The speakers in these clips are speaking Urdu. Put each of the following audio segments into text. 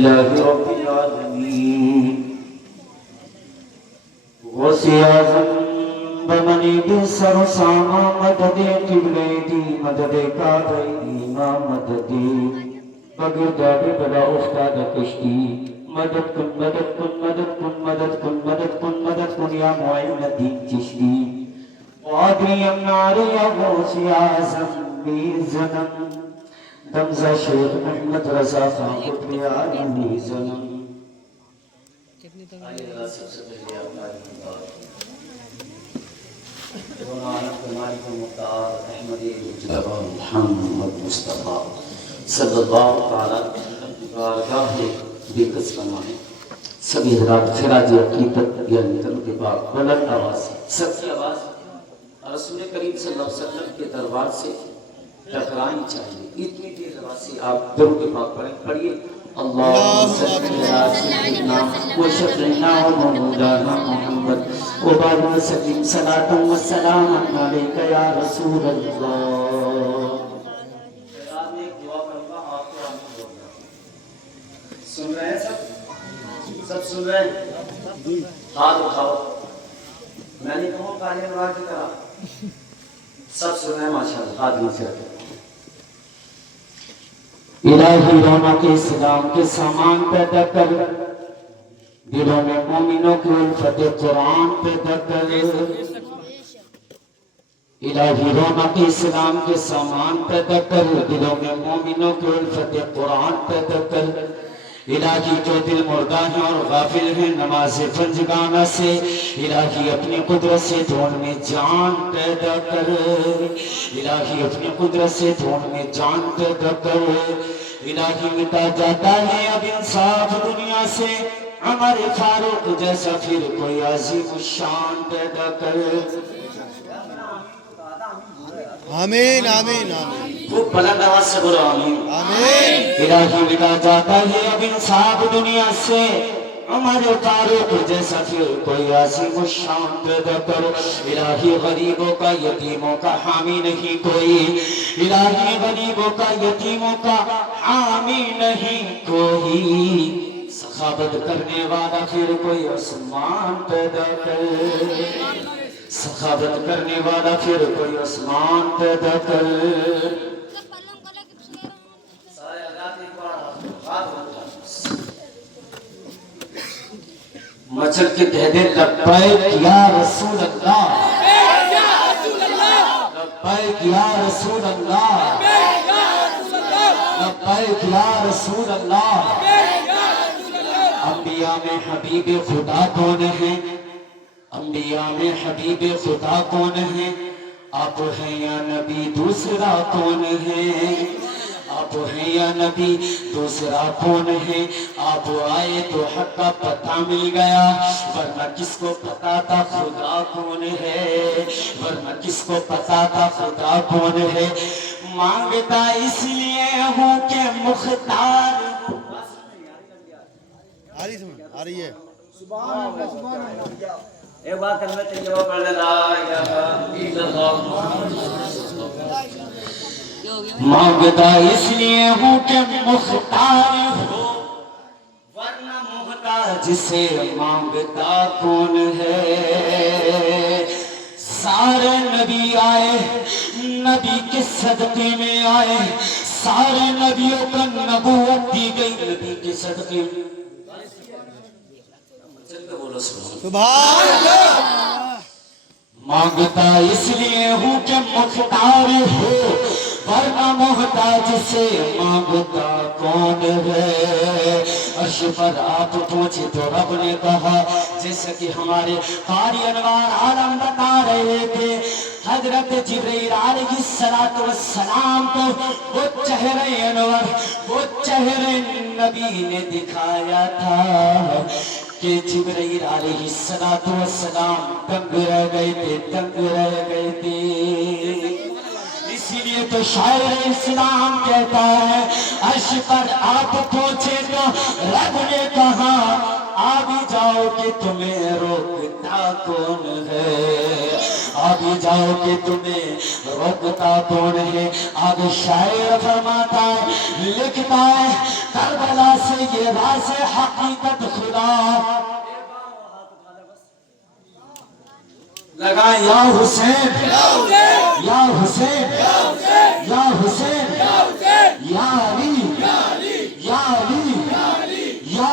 للہ رب العالمین غوثِ اعظم بمنی بھی سر ساما مدد قبلِ دی مدد کعبہ دی مدد بگرداد بلا افتاد کشتی مدد کن مدد کن مدد کن مدد کن مدد کن مدد کن یا معین الدین چشتی قادری امنار یا غوث اعظم بی زنم دمزہ شیخ محمد رضا خان قطب عالمی زنم آئیے اللہ سب سے پہلے اپنا مولانا مالک مختار احمدی مجتبی محمد مصطفیٰ صلی اللہ تعالیٰ بارگاہ بقدس فرمائیں سبھی حضرات خراج عقیدت یعنی کلمہ پاک بلند آواز سے سب کی آواز رسول کریم صلی اللہ علیہ وسلم کے دربار سے ٹکرانی چاہیے اتنی دیر آواز سے آپ درود پاک پڑھیے اللہم صلی علی سیدنا و شفیعنا و مولانا محمد و بارک وسلم صلاۃ و سلام علیک یا رسول اللہ۔ سن رہے ہیں سب سن رہے ہیں ہاتھ اٹھاؤ میں نہیں کہوں قاری انوار کی طرح سب سن رہے ہیں ماشاءاللہ ہاتھ نیچے رکھیں الہی رونق اسلام کے سامان پیدا کر دلوں میں مومنوں کی الفت قرآن پیدا کر الہی رونق اسلام کے سامان پیدا کر دلوں میں مومنوں کی الفت قرآن پیدا کر الہی جو دل مردہ ہیں اور غافل ہیں نماز پنجگانہ سے الہی اپنی قدرت سے دھون میں جان پیدا کر الہی اپنی قدرت سے دھون میں جان پیدا کر الہی مٹا جاتا ہے اب انصاف دنیا سے عمر فاروق جیسا پھر کوئی عظیم الشان پیدا کر آمین آمین آمین خوب بلند آواز سے بولو آمین آمین الہی مٹا جاتا ہے اب انصاف دنیا سے عمر فاروق جیسا پھر کوئی عظیم الشان پیدا کرو الہی غریبوں کا یتیموں کا حامی نہیں کوئی الہی غریبوں کا یتیموں کا حامی نہیں کوئی سخاوت کرنے والا پھر کوئی عثمان پیدا کر سخاوت کرنے والا پھر کوئی عثمان پیدا کر مچل کے کہہ دے لبیک یا رسول اللہ لبیک یا رسول اللہ لبیک یا رسول اللہ انبیاء میں حبیب خدا کون ہے انبیاء میں حبیب خدا کون ہے آپ ہیں یا نبی دوسرا کون ہے آپ ہیں یا نبی دوسرا کون ہے آپ آئے تو حق کا پتہ مل گیا ورنہ کس کو پتا تھا خدا کون ہے ورنہ کس کو پتا تھا خدا کون ہے مانگتا اس لیے ہوں کہ مختار آ رہی ہے ایک بات کرنا چاہیے وہ پڑھ لا الہ الا اللہ مانگتا اس لیے ہوں کہ مختار ہو ورنہ محتاج سے مانگتا کون ہے سارے نبی آئے نبی کے صدقے میں آئے سارے نبیوں کا نبوت دی گئی نبی کے صدقے میں سبحان اللہ مانگتا اس لیے ہوں کہ مختار ہو ورنہ محتاج سے مانگتا کون ہے عرش پر آپ پہنچے تو رب نے کہا جیسا کہ ہمارے قاری انوار عالم بتا رہے تھے حضرت جبرائیل علیہ السلام کو وہ چہرے انور وہ چہرے نبی نے دکھایا تھا کہ جبرائیل علیہ السلام دنگ رہ گئے تھے اسی لیے تو شاعر اسلام کہتا ہے عرش پر آپ پہنچے تو رب نے کہا آ بھی جاؤ کہ تمہیں روکتا کون ہے آ بھی جاؤ کہ تمہیں روکتا کون ہے؟ آگے شاعر فرماتا ہے، لکھتا ہے کربلا سے یہ راز حقیقت خدا لگا، یا حسین یا حسین یا حسین یا علی یا علی یا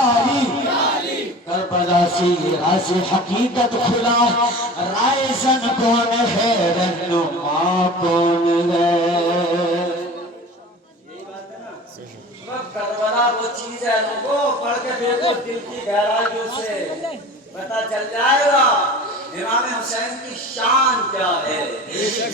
علی، کربلا سے یہ راز حقیقت کھلا، رائے زن کون ہے، رہنما کون ہے؟ کربلا وہ چیز ہے، لوگوں پڑھ کے دیکھو دل کی گہرائیوں سے پتہ چل جائے گا امام حسین کی شان کیا ہے،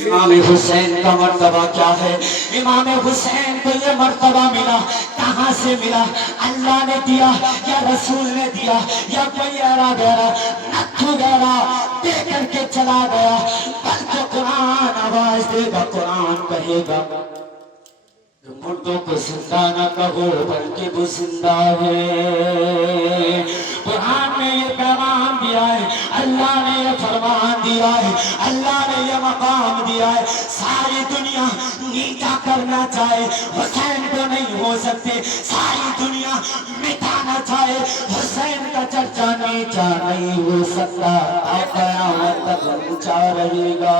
امام حسین کا مرتبہ کیا ہے۔ امام حسین کو یہ مرتبہ ملا، کہاں سے ملا؟ اللہ نے دیا یا رسول نے دیا یا کوئی ایرا گیرا نتھو گیرا دے کر کے چلا گیا؟ بلکہ قرآن آواز دے گا، قرآن کہے گا مردوں کو زندہ نہ کہو بلکہ وہ زندہ ہے۔ قرآن نے یہ پیغام دیا ہے، اللہ نے یہ فرمان دیا ہے، اللہ نے یہ مقام دیا ہے۔ ساری دنیا نیچا کرنا چاہے حسین کو نہیں ہو سکتے، ساری دنیا مٹانا چاہے حسین کا چرچا نیچا نہیں ہو سکتا، قیامت تک اونچا رہے گا۔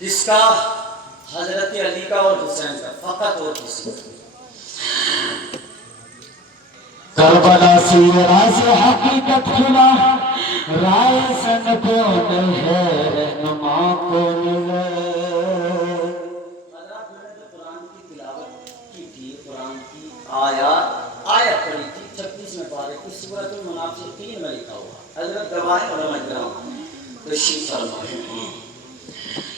جس کا حضرت علی کا اور حسین کا فقط اور کسی کربلا سے راز حقیقت کھلا، رائے زن کون ہے، رہنما کون ہے؟ حضرات میں نے جو قرآن کی تلاوت کی تھی، قرآن کی آیت پڑھی تھی 36 میں پارے کی سورۃ المنافقین میں لکھا ہوا، حضرت گواہ علماء کرام تشریف فرمائیں۔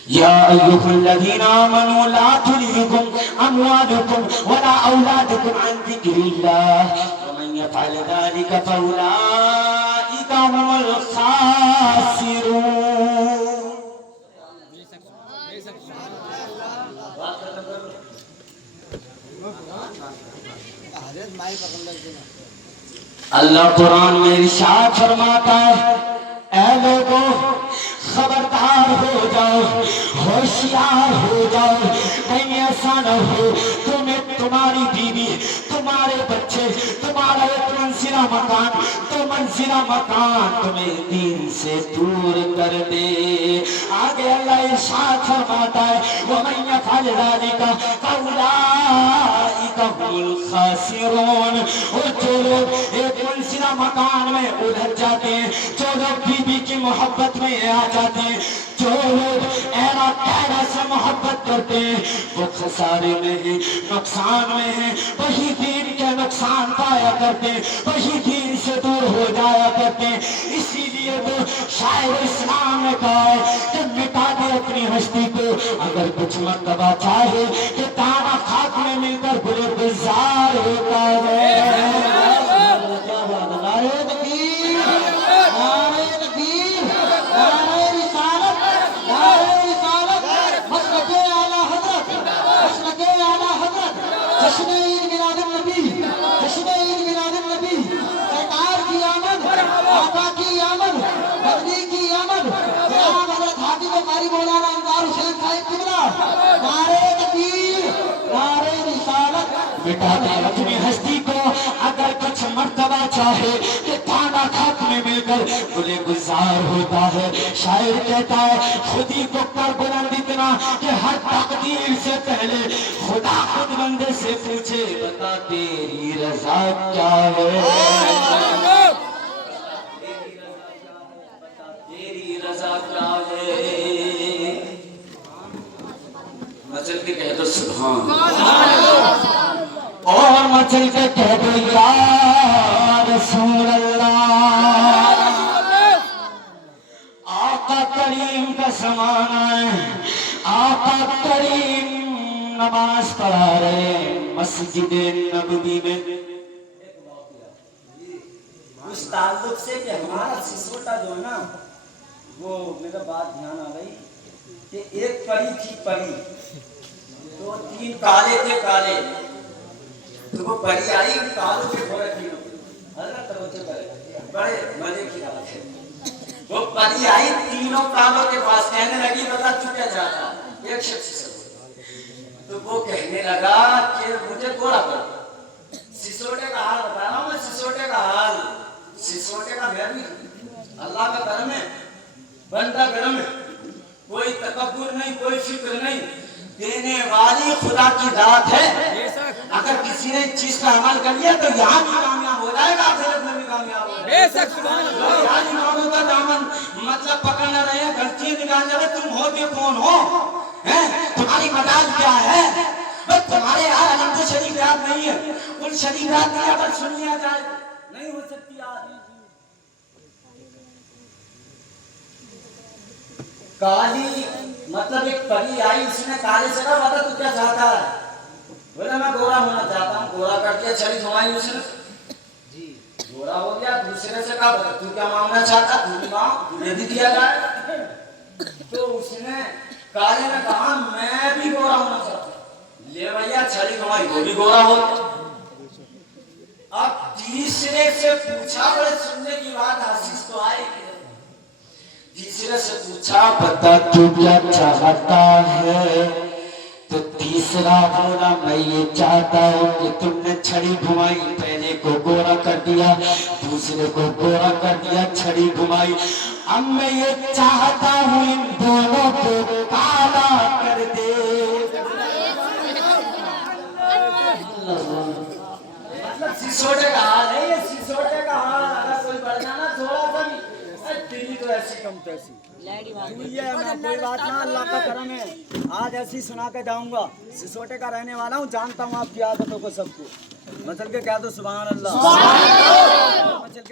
یا ایھا الذین آمنوا لا تلہکم اموالکم ولا اولادکم عن ذکر اللہ ومن یفعل ذلک فاولئک هم الخاسرون۔ اللہ قرآن میں ارشاد فرماتا ہے، اے لوگوں خبردار ہو جاؤ، ہوشیار ہو جاؤ، کہیں ایسا نہ ہو تمہیں تمہاری بیوی، تمہارے بچے، تمہارا ایک منزلہ مکان، تو منزلہ مکان تمہیں دین سے دور کر دے۔ آگے اللہ ارشاد فرماتا ہے، وَمَن يَفْعَلْ ذَلِكَ فَأُولَئِكَ هُمُ الْخَاسِرُونَ۔ اور جو لوگ ایک منزلہ مکان میں الجھ جاتے ہیں، جو لوگ بیوی کی محبت میں آ جاتے ہیں، جو لوگ ایرا پیرا سے محبت کرتے ہیں، وہ خسارے میں ہیں، نقصان میں ہیں، وہی دین کے نقصان پایا کرتے ہیں، وہی دین سے دور ہو جایا کرتے ہیں۔ اسی لیے تو شاعر اسلام نے کہا ہے کہ مٹا دے اپنی ہستی کو، اگر کچھ مرتبہ چاہے کہ دانا خاک میں مل کر گلے گلزار ہوتا ہے۔ کیا بات ہے، نعرہ تکبیر، نعرہ تکبیر، نعرہ رسالت، نعرہ رسالت، مسلک اعلیٰ حضرت، مسلک اعلیٰ حضرت، جشن عید میلاد النبی، جشن عید میلاد النبی، سرکار کی آمد، آقا کی آمد، بدری کی آمد، جناب حضرت حاجی قاری مولانا انوار حسین صاحب قبلہ، نعرہ تکبیر، نعرہ رسالت۔ مٹا دے اپنی ہستی کو، اگر کچھ مرتبہ چاہے کہ دانا خاک میں مل کر گلے گلزار ہوتا ہے۔ شاعر کہتا ہے، خودی کو کر بلند اتنا کہ ہر تقدیر سے پہلے خدا خود بندے سے پوچھے، بتا تیری رضا کیا ہے، تیری رضا کیا ہے۔ مچل کے کہہ دو سبحان اور مچل کے کہہ دو یا رسول اللہ۔ آقا کریم کا زمانہ ہے، آقا کریم نماز پڑھا رہے مسجد نبوی میں۔ اس تعلق سے کہ ہمارا سسوٹا جو ہے نا، وہ میرا بات دھیان آ گئی کہ ایک پری تھی، پری تو 3 کالے تھے، کالے تو وہ پری آئی، ان کالوں سے تھوڑا تھی حضرت توجہ کرے بڑے مزے کی بات ہے. وہ پری آئی تینوں کانوں کے پاس, کہنے لگی بتا تو کیا چاہتا ہے. ایک شخص سے تو وہ کہنے لگا کہ مجھے گورا کر. سسوٹے کا حال بتا رہا ہوں میں, سسوٹے کا حال. سسوٹے کا میں بھی اللہ کا کرم ہے, بندہ کرم ہے, کوئی تکبر نہیں, کوئی فکر نہیں, دینے والی خدا کی ذات ہے. اگر کسی نے اس چیز کا عمل کر لیا تو یہاں بھی کامیاب ہو جائے گا, آخرت میں بھی کامیاب ہو جائے گا. یہاں اماموں کا دامن مطلب پکڑ نہ رہے, غلطی نکال جائے. تم ہوتے کون ہو, تمہاری مدال کیا ہے؟ تمہارے یہاں علم شریف یاد نہیں ہے, ان شریف یاد نہیں اگر سنیا جائے نہیں ہو سکتی آدمی. کالی مطلب ایک پری آئی, اس نے کالے سے کہا بتا تو کیا چاہتا ہے. بولا میں گورا ہونا چاہتا ہوں. گورا کر دیا, چھڑی گھمائی اس نے, گورا ہو گیا. دوسرے سے کہا بتا تو کیا مانگنا چاہتا, تو بھی مانگ, تجھے بھی دیا جائے. تو اس نے کالے نے کہا میں بھی گورا ہونا چاہتا ہوں. لے بھیا چھڑی گھمائی, وہ بھی گورا ہو گیا. اب تیسرے سے پوچھا, بڑے سننے کی بات حسیس تو آئے گی. تیسرے سے پوچھا بتا تو کیا چاہتا ہے. تو تیسرا بولا میں یہ چاہتا ہوں کہ تم نے چھڑی گھمائی, پہلے کو گورا کر دیا, دوسرے کو گورا کر دیا, چھڑی گھمائی. اب میں یہ چاہتا ہوں ان دونوں کو کالا کر دے. سسوٹے کا حال ہے یہ, سسوٹے کا حال. اگر کوئی بڑھ جانا تھوڑا سا بھی, تیری تو ایسی کم تیسی. کوئی بات نہ, اللہ کا کرم ہے. آج ایسی سنا کے جاؤں گا. سسوٹے کا رہنے والا ہوں, جانتا ہوں آپ کی عادتوں کو سب کو. میں چل کے کہہ دو سبحان اللہ.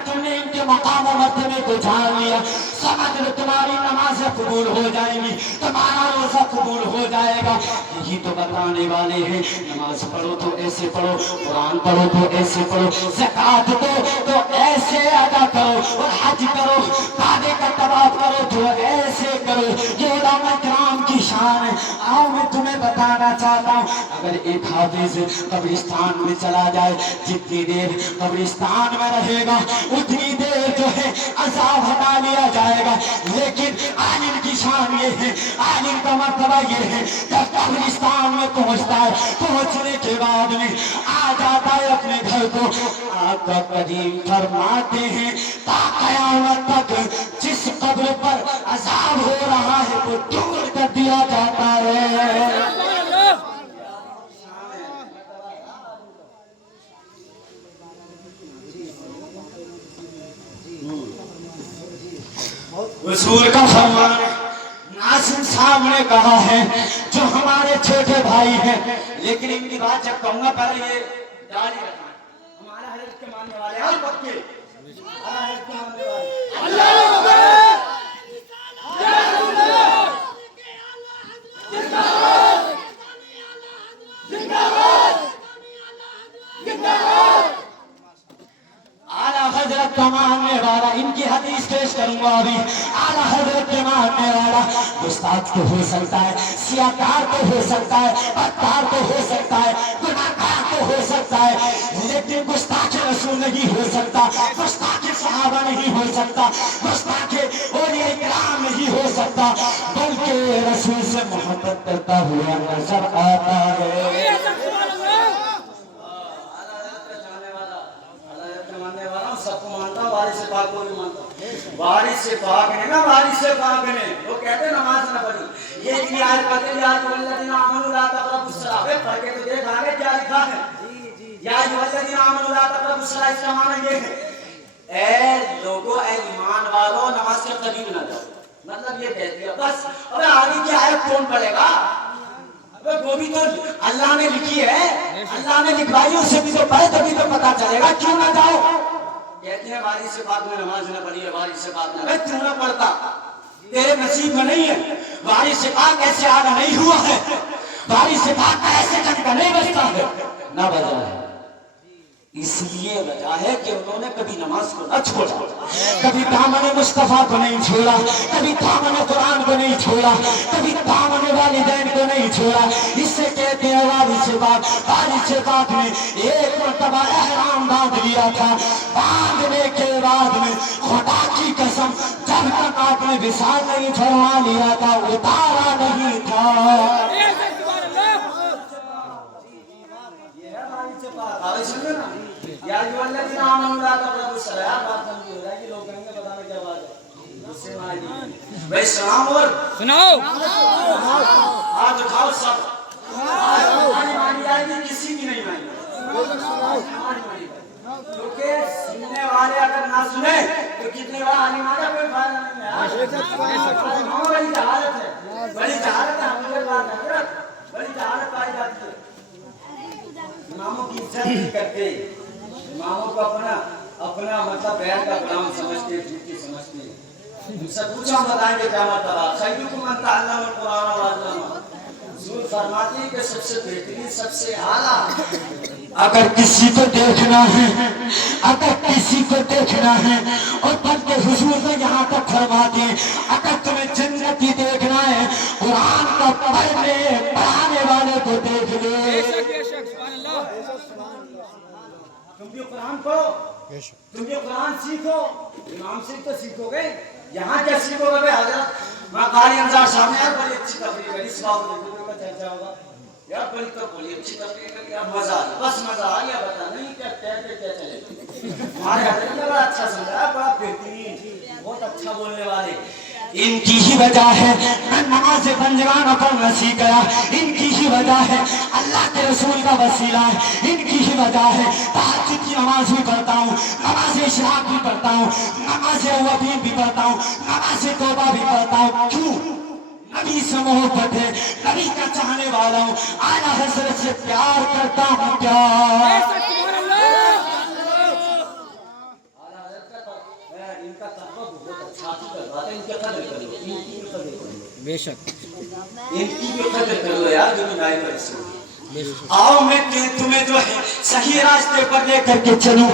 تم نے ان کے مقام و مرتبے کو جان لیا, سمجھ لو تمہاری نمازیں قبول ہو جائیں گی, تمہارا روزہ قبول ہو جائے گا. یہی تو بتانے والے ہیں, نماز پڑھو تو ایسے پڑھو, قرآن پڑھو تو ایسے پڑھو, زکات دو تو ایسے ادا کرو, اور حج کرو, کعبے کا طواف کرو تو ایسے کرو. یہ علماء کرام کی شان ہے. آؤ میں تمہیں بتانا چاہتا ہوں, اگر ایک حافظ قبرستان میں چلا جائے, جتنی دیر قبرستان میں رہے گا اتنی دیر جو ہے عذاب ہٹا لیا جائے گا. لیکن عالم کی شان یہ ہے, عالم کا مرتبہ یہ ہے, جب قبرستان میں پہنچتا ہے, پہنچنے کے بعد میں آ جاتا ہے اپنے گھر کو. آقا کریم فرماتے ہیں تا قیامت تک جس قبر پر عذاب ہو رہا ہے وہ دور کر دیا جاتا ہے. حضور کا فرمان ہے. ناظم صاحب نے کہا ہے جو ہمارے چھوٹے بھائی ہیں, لیکن ان کی بات جب کہوں گا پہلے یہ جاری رکھنا. ہمارے حضرت کے ماننے والے ہیں پکے, ہمارے حضرت کے ماننے والے. اعلیٰ حضرت کا ماننے والا, ان کی حدیث پیش کروں گا ابھی. اعلیٰ حضرت کے ماننے والا گستاخ تو ہو سکتا ہے, سیاکار تو ہو سکتا ہے, بدکار تو ہو سکتا ہے, گناہگار تو ہو سکتا ہے, لیکن گستاخ رسول نہیں ہو سکتا, گستاخ صحابہ نہیں ہو سکتا, گستاخ اولیاء کرام نہیں ہو سکتا, بلکہ رسول سے محبت کرتا ہوا نظر آتا ہے. سب کو مانتا ہوں, وارث پاک کو بھی مانتا ہوں. وارث پاک نے نا, وارث پاک نے, وہ کہتے ہیں نماز نہ پڑھی, یہ اتنی آیت پڑھتے ہیں, یا الذین آمنوا لا تقربوا الصلاۃ. پڑھ کے تو دیکھ آگے کیا لکھا ہے. یا الذین آمنوا لا تقربوا الصلاۃ, اس کا معنی یہ ہے اے لوگوں, اے ایمان والو, نماز کے قریب نہ جاؤ. مطلب یہ کہہ دیا بس. ابے آگے کی آیت کون پڑھے گا؟ وہ بھی تو اللہ نے لکھی ہے, اللہ نے لکھوائی, اسے بھی تو پڑھے تبھی تو پتا چلے گا. کیوں نہ جاؤ؟ کہتے ہیں وارث پاک میں نماز نہ پڑھی ہے, وارث پاک نے. کیوں نہ پڑھتا, تیرے نصیب میں نہیں ہے. وارث پاک ایسے آگا نہیں ہوا ہے, وارث پاک کا ایسے جھٹکا نہیں بجتا ہے, نہ بجا ہے. اس لیے وجہ ہے کہ انہوں نے کبھی نماز کو نہ چھوڑا، کبھی دامن مصطفیٰ کو نہیں چھوڑا، کبھی دامن قرآن کو نہیں چھوڑا، کبھی دامن والدین کو نہیں چھوڑا۔ اس سے کہتے ہیں والد پاک نے ایک مرتبہ احرام باندھ لیا تھا، باندھنے کے بعد میں خدا کی قسم جب تک آپ نے وصال نہیں فرما لیا تھا اتارا نہیں تھا۔ آگے سمجھے نا، یا جو اللہ کی نام اللہ کا بڑا کچھ سریا بات نہیں ہو رہا ہے کہ لوگ کہیں گے پتہ نہیں کیا بات ہے، اس سے مائی بھائی سلام اور سناؤ ہاتھ اٹھاؤ سب، آج مانی آئے گی کسی کی نہیں مانی، کیونکہ سننے والے اگر نہ سنیں تو کتنے بار آنی مانا کوئی فائدہ نہیں ہے۔ بڑی جہالت ہے، بڑی جہالت ہے، ہم لوگ بات ہے، بڑی جہالت پائی جاتی ہے۔ اماموں کی عزت نہیں کرتے، اماموں کو اپنا مطلب بہن کا غلام سمجھتے، جھوٹی سمجھتے۔ ان سے پوچھا بتائیں گے کیا مطلب خیرکم من تعلم القرآن وعلمہ، حضور فرماتے ہیں کہ سب سے بہترین سب سے اعلیٰ اگر کسی کو دیکھنا ہے، اگر کسی کو دیکھنا ہے، اور بلکہ حضور نے یہاں تک فرماتے ہیں اگر تمہیں جنتی دیکھنا ہے قرآن کا پڑھانے والے کو دیکھ لے۔ تم بھی قرآن پڑھو، تم بھی قرآن سیکھو، امام سے تو سیکھو گے، یہاں کیا سیکھو گے؟ حضرت میں قاری انصار صاحب نے یار بڑی اچھی تقریر کری، اس بات کو دیکھو کا چرچا ہوگا، یار بڑی تو بڑی اچھی تقریر کری، یار مزہ آیا، بس مزہ آیا، بتا نہیں کیا کہتے کیا چلے ہمارے حضرت نے بڑا اچھا سمجھا، بڑا بہترین، بہت اچھا بولنے والے۔ ان کی ہی وجہ ہے میں نماز بندگانہ پڑھنا سیکھ گیا، ان کی ہی وجہ ہے اللہ کے رسول کا وسیلہ ہے، ان کی ہی وجہ ہے تہجد کی نماز بھی پڑھتا ہوں، نماز اشراق بھی پڑھتا ہوں، نماز اوابین بھی پڑھتا ہوں، نماز توبہ بھی پڑھتا ہوں۔ کیوں؟ نبی سے محبت ہے، نبی کا چاہنے والا ہوں، اعلیٰ حضرت سے پیار کرتا ہوں۔ کیا ان کا تقویٰ بہت اچھا بات ہے، ان کی قدر کرو، ان کی قدر کرو، بے شک ان کی بھی قدر کرو یار، جو نائب رسول۔ آؤ میں تمہیں جو ہے صحیح راستے پر لے کر کے چلوں۔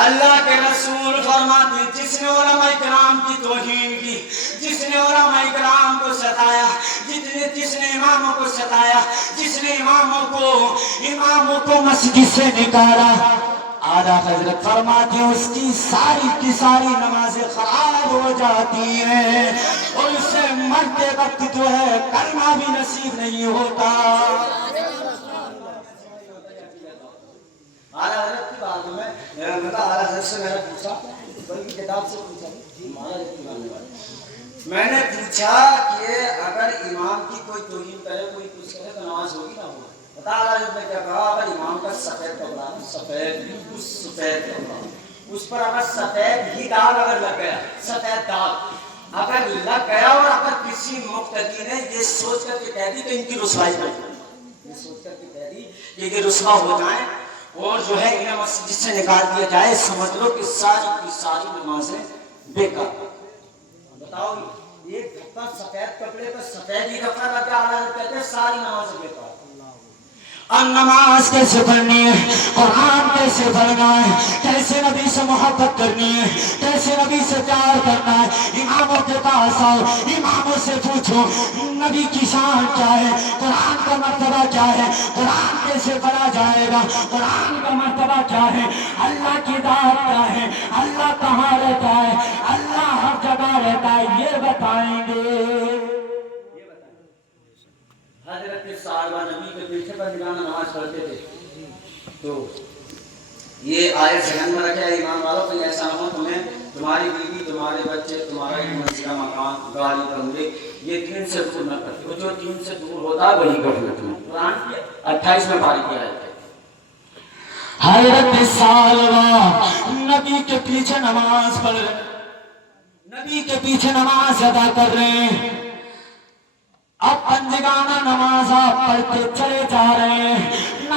اللہ کے رسول فرماتے ہیں جس نے علماء کرام کی توہین کی، جس نے علماء کرام کو ستایا، جس نے اماموں کو ستایا، جس نے اماموں کو مسجد سے نکالا، اعلیٰ حضرت فرماتے ہیں اس کی ساری کی ساری نمازیں خراب ہو جاتی ہیں، اور اسے مرتے وقت جو ہے کلمہ بھی نصیب نہیں ہوتا۔ اعلیٰ حضرت کی بات میں اعلیٰ حضرت سے میں نے پوچھا، بلکہ کتاب سے پوچھا، میں نے پوچھا کہ اگر امام کی کوئی توہین کرے، کوئی کچھ کرے تو نماز ہوگی نہ ہوگی؟ بتا اعلیٰ حضرت نے کیا کہا، اگر امام کا سفید کپڑا، سفید کپڑا، اس پر اگر سفید ہی داغ اگر لگ گیا، سفید داغ اگر لگ گیا، اور اگر کسی مقتدی نے یہ سوچ کر کے کہہ دی کہ ان کی رسوائی کر دی، یہ سوچ کر کے کہہ دی کہ یہ رسوا ہو جائیں اور جو ہے انہیں مسجد سے نکال دیا جائے، سمجھ لو کہ ساری کی ساری نمازیں بیکار۔ بتاؤ ایک دفعہ سفید کپڑے پر سفید ہی دفعہ لگ گیا، اعلیٰ کہتے ہیں ساری نمازیں بیکار۔ اب نماز کیسے پڑھنی ہے، قرآن کیسے پڑھنا ہے، کیسے نبی سے محبت کرنی ہے، کیسے نبی سے پیار کرنا ہے، اماموں کے پاس آؤ، اماموں سے پوچھو نبی کی شان کیا ہے، قرآن کا مرتبہ کیا ہے، قرآن کیسے پڑھا جائے گا، قرآن کا مرتبہ کیا ہے، اللہ کی ذات کیا ہے، اللہ کہاں رہتا ہے، اللہ ہر جگہ رہتا ہے، یہ بتائیں گے۔ حضرت صحابہ نبی کے پیچھے پر نگاہ نماز پڑھتے تھے، تو یہ آیت ذہن میں رکھے ایمان والوں کہ ایسا نہ ہو تمہیں تمہاری بیوی، تمہارے بچے، تمہارا ایک منزلہ مکان، گاڑی بنگلے یہ دین سے دور نہ کرتے، وہ جو دین سے دور ہوتا ہے وہی غفلت میں۔ قرآن کی 28 میں پاری کی آیت ہے۔ حضرت سالوہ نبی کے پیچھے نماز پڑھ رہے، نبی کے پیچھے نماز ادا کر رہے ہیں، اب بندگانہ نماز آپ پڑھتے چلے جا رہے ہیں،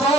2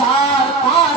4 5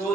2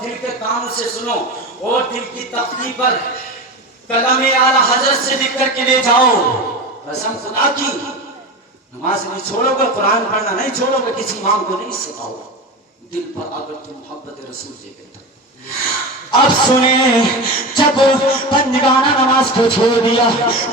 دل کے کانوں سے سنو اور دل کی تختی پر قلم اعلیٰ حضرت سے لکھ کر کے لے جاؤ. قسم خدا کی نماز نہیں چھوڑو گے، قرآن پڑھنا نہیں چھوڑو گے، کسی امام کو نہیں سکھاؤ دل پر اگر تم محبت رسول دے گئے تو. اب سنیں، جب بندگانہ نماز کو چھوڑ دیا،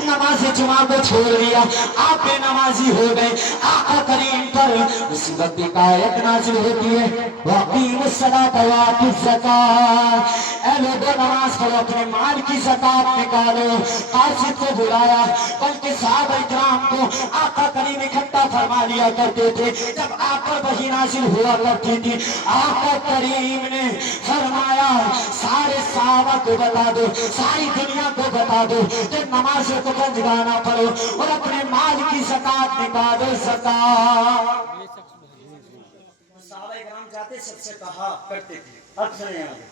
نماز جمعہ کو چھوڑ دیا، آپ بے نمازی ہو گئے، آقا کریم پر اسی وقت ایک آیت نازل ہوتی ہے وَأَقِیمُوا الصَّلَاةَ وَآتُوا الزَّکَاۃَ. اے لوگوں نماز پڑھو، اپنے مال کی زکات نکالو. قاصد کو بلایا، بلکہ صحابہ کرام کو آقا کریم اکٹھا فرما لیا کرتے تھے. جب آپ پر وحی نازل ہوا کرتی تھی، آقا کریم نے فرمایا سارے صحابہ کو بتا دو، ساری دنیا کو بتا دو کہ نماز کو بندگانہ پڑھو اور اپنے مال کی زکات نکالو. زکات صحابہ کرام جاتے سب سے کہا کرتے تھے. اب سنیں آگے.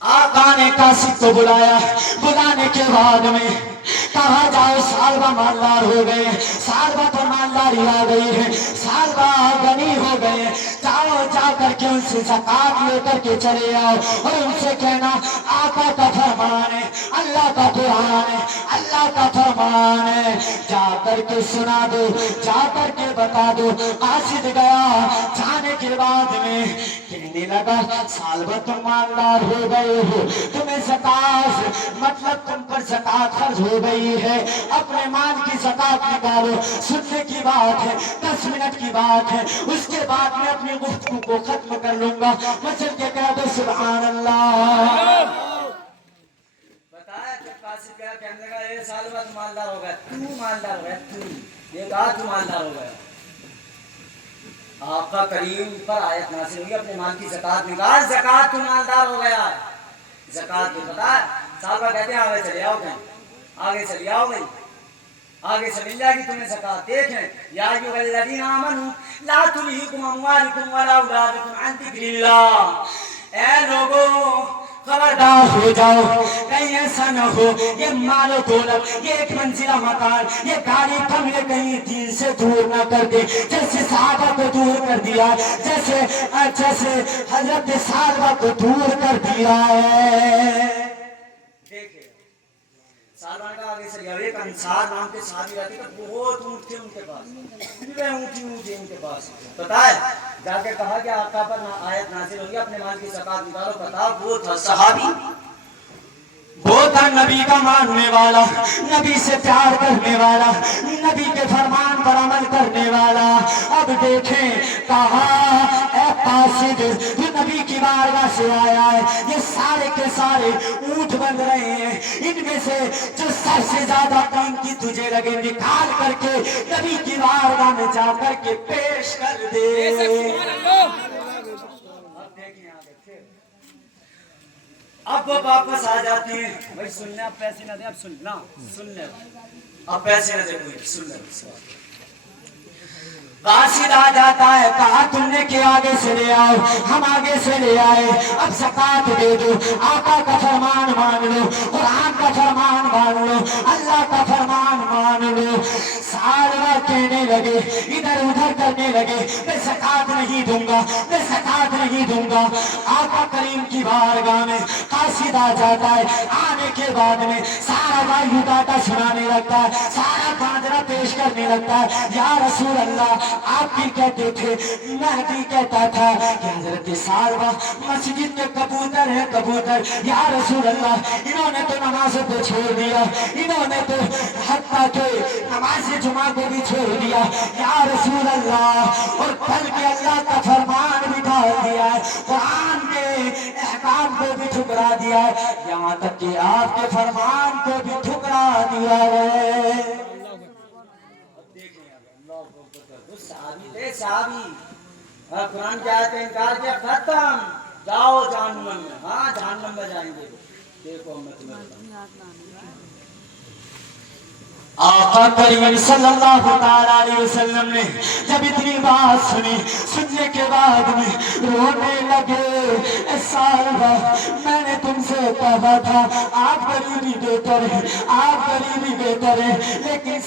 آقا نے قاصد کو بلایا، بلانے کے بعد میں کہا جاؤ صحابہ مالدار ہو گئے، صحابہ پر مالداری آ گئی ہے، صحابہ غنی ہو گئے، جاؤ جا کر کے ان سے زکات لے کر کے چلے آؤ اور ان سے کہنا آقا کا فرمان ہے، اللہ کا قرآن ہے، اللہ کا فرمان ہے. جا کر کے سنا دو، جا کر کے بتا دو. قاصد گیا، جانے کے بعد میں کہنے لگا صحابہ تم مالدار ہو گئے ہو، تمہیں زکات مطلب تم پر زکات فرض ہو گئی ہے، اپنے مال کی زکات نکالو. سننے کی بات ہے، 10 منٹ کی بات ہے، اس کے بعد میں اپنی گفتگو کو ختم کر لوں گا. مسجد کے کہہ دو سبحان اللہ. بتایا جب قاصد کیا کہنے لگا اے صحابہ تم مالدار ہو گئے، تو مالدار ہو گیا، تو یہ کہا تو مالدار ہو گیا. آقا کریم پر آیت نازل ہوئی اپنے مال کی زکات نکال، زکات تو مالدار ہو گیا ہے. زکات بھی پتا ہے. صحابہ کہتے ہیں آگے چلے آؤ کہیں، آگے چلے آؤ گئی، آگے سے مل جائے گی تمہیں زکات. دیکھیں یا ایھا الذین آمنوا لا تلہکم اموالکم ولا اولادکم عن ذکر اللہ. اے لوگوں خبردار ہو جاؤ، کہیں ایسا نہ ہو یہ مال و دولت، یہ ایک منزلہ مکان، یہ گاڑی بنگلے کہیں دین سے دور نہ کر دے جیسے صحابہ کو دور کر دیا، جیسے حضرت صحابہ کو دور کر دیا ہے. دیکھیں صحابہ کا آگے سے گیا. ایک انصار نام کے صحابی رہتے تھے، بہت اونٹ تھے ان کے پاس، اونٹی ان کے پاس. پتا ہے جا کے کہا کہ آقا پر آیت نازل ہوگی اپنے مال کی زکات نکالو. پتا وہ تھا صحابی، وہ تھا نبی کا ماننے والا، نبی سے پیار کرنے والا، نبی کے فرمان پر عمل کرنے والا. اب دیکھیں کہا اے قاصد جو نبی کی بارگاہ سے آیا ہے، یہ سارے کے سارے اونٹ بن رہے ہیں، ان میں سے جو سب سے زیادہ قیمتی تجھے لگے نکال کر کے نبی کی بارگاہ میں جا کر کے پیش کر دے. اب وہ واپس آ جاتی ہیں. بھائی سننے اب پیسے نہ دیں، اب سننا سننے اب پیسے نہ دیں کوئی سننے. قاصد آ جاتا ہے، کہا تم نے کہ آگے سے لے آؤ، ہم آگے سے لے آئے، اب زکات دے دو. آقا کا فرمان مان لو، قرآن کا فرمان مان لو، اللہ کا فرمان مان لو. صحابہ کہنے لگے، ادھر ادھر کرنے لگے، میں زکات نہیں دوں گا، میں زکات نہیں دوں گا. آقا کریم کی بارگاہ میں قاصد آ جاتا ہے. آنے کے بعد میں سارا وحی ڈاٹا سنانے لگتا ہے، سارا ماجرا پیش کرنے لگتا ہے. یا رسول اللہ آپ بھی کہتے تھے، میں بھی کہتا تھا کہ حضرت صحابہ مسجد کے کبوتر ہیں کبوتر. یا رسول اللہ انہوں نے تو نماز کو چھوڑ دیا، انہوں نے تو حتیٰ کہ نماز جمعہ کو بھی چھوڑ دیا. یا رسول اللہ اور کل کے اللہ کا فرمان بھی ڈال دیا ہے، قرآن کے احکام کو بھی ٹھکرا دیا ہے، یہاں تک کہ آپ کے فرمان کو بھی ٹھکرا دیا ہے. صحابی تھے صحابی. قرآن کی آیت کا انکار کیا، ختم، جاؤ جہنم میں. ہاں جہنم میں جائیں گے. دیکھو میں تمہیں بتاؤں. آقا کریم صلی اللہ علیہ وسلم نے جب اتنی بات سنی، سننے کے بعد میں رونے لگے. اے صحابہ میں نے تم سے کہا تھا آپ غریبی بہتر ہے، آپ غریبی بہتر ہے، لیکن